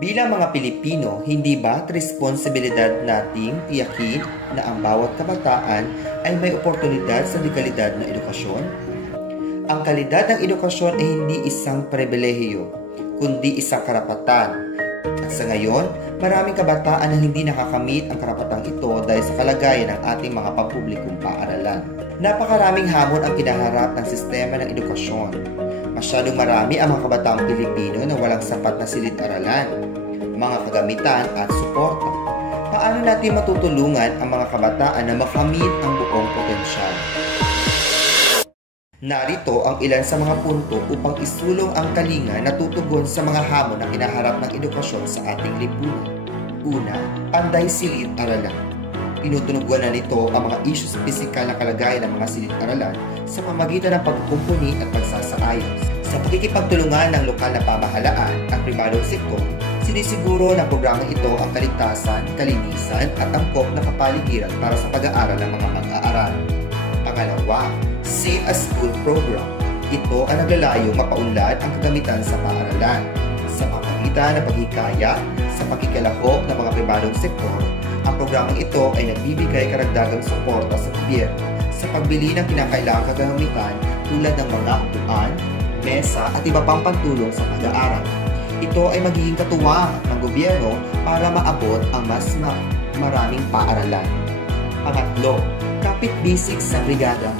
Bilang mga Pilipino, hindi ba responsibilidad nating tiyakin na ang bawat kabataan ay may oportunidad sa dekalidad na edukasyon? Ang kalidad ng edukasyon ay hindi isang pribilehiyo, kundi isang karapatan. At sa ngayon, maraming kabataan na hindi nakakamit ang karapatang ito dahil sa kalagayan ng ating mga pampublikong paaralan. Napakaraming hamon ang kinaharap ng sistema ng edukasyon. Masyadong marami ang mga kabataang Pilipino na walang sapat na silid-aralan, mga kagamitan at suporta. Paano natin matutulungan ang mga kabataan na makamit ang buong potensyal? Narito ang ilan sa mga punto upang isulong ang kalinga na tutugon sa mga hamon na kinaharap ng edukasyon sa ating lipunan. Una, panday silid-aralan. Tinutunugan na nito ang mga issues sa pisikal na kalagayan ng mga silid-aralan sa pamamagitan ng pagkukumpuni at pagsasaayos. Sa pakikipagtulungan ng lokal na pamahalaan at pribadong sektor, sinisiguro ng programang ito ang kaligtasan, kalinisan at angkop na kapaligiran para sa pag-aaral ng mga mag-aaral. Pangalawa, Safe as School Program. Ito ang naglalayong mapaunlad ang kagamitan sa paaralan. Sa pamamagitan ng paghikaya sa pakikilalahok ng mga pribadong sektor, ang programang ito ay nagbibigay karagdagang suporta sa gobyerno sa pagbili ng kinakailangang kagamitan tulad ng mga upuan, mesa at iba pang pantulong sa pag-aaral. Ito ay magiging katuwang ng gobyerno para maabot ang mas maraming paaralan. Pangatlo, Kapit Basics sa Brigada.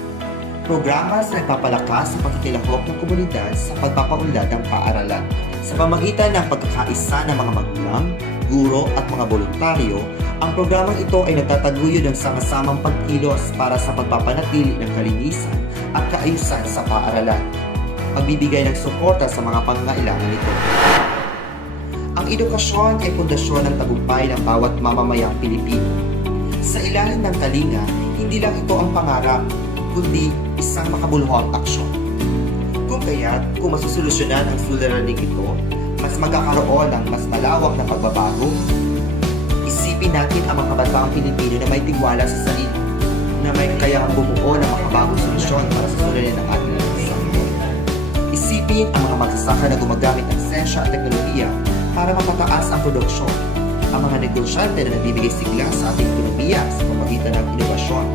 Programa sa nagpapalakas sa pakikilahok ng komunidad sa pagpapaunlad ng paaralan. Sa pamamagitan ng pagkakaisa ng mga magulang, guro at mga voluntaryo, ang programang ito ay nagtataguyod ng sama-samang pagkilos para sa pagpapanatili ng kalinisan at kaayusan sa paaralan. Pagbibigay ng suporta sa mga pangangailangan nito. Ang edukasyon ay pundasyon ng tagumpay ng bawat mamamayang Pilipino. Sa ilalim ng kalinga, hindi lang ito ang pangarap, kundi isang makabuluhang aksyon. Kung masusolusyonan ang suliraning ito, mas magkakaroon ng mas malawak na pagbabago. Isipin natin ang mga kabataang Pilipino na may tiwala sa sarili, na may kakayahang bumuo ng makabagong solusyon para sa suliranin ng ating lansang. Isipin ang mga magsasaka na gumagamit ng siyensya at teknolohiya para mapataas ang produksyon, ang mga negosyante na nagbibigay sigla sa ating ekonomiya sa pamamagitan ng inobasyon,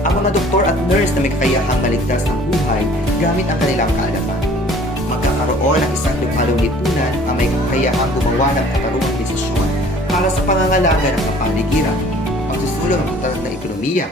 ang mga doktor at nurse na may kakayahang maligtas ng buhay gamit ang kanilang kaalaman. Magkakaroon ng isang lokalong lipunan na may kakayahang gumawa ng katarungang desisyon para sa pangangalaga ng kapaligiran, pagsusulong ng matatag na ekonomiya,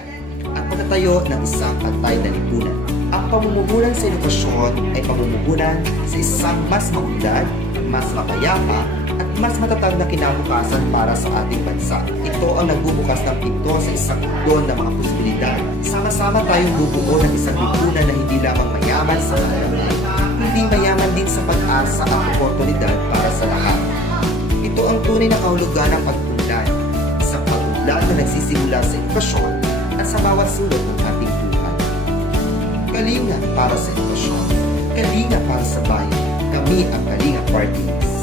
at pagtatayo ng isang pantay na lipunan. Ang pamumuhunan sa edukasyon ay pamumuhunan sa isang mas maunlad, mas mapayapa, at mas matatag na kinabukasan para sa ating bansa. Ito ang nagbubukas ng pinto sa isang doon ng mga posibilidad. Sama-sama tayong bubuo ng isang lipunan na hindi lamang mayaman sa kaalaman, hindi mayaman din sa pag-asa at oportunidad para sa lahat. Ito ang tunay na kahulugan ng pag-unlad, isang pag-unlad na nagsisimula sa edukasyon at sa bawat sulok ng ating buhay. Kalinga para sa edukasyon, kalinga para sa bayan. Kami ang Kalinga Party List.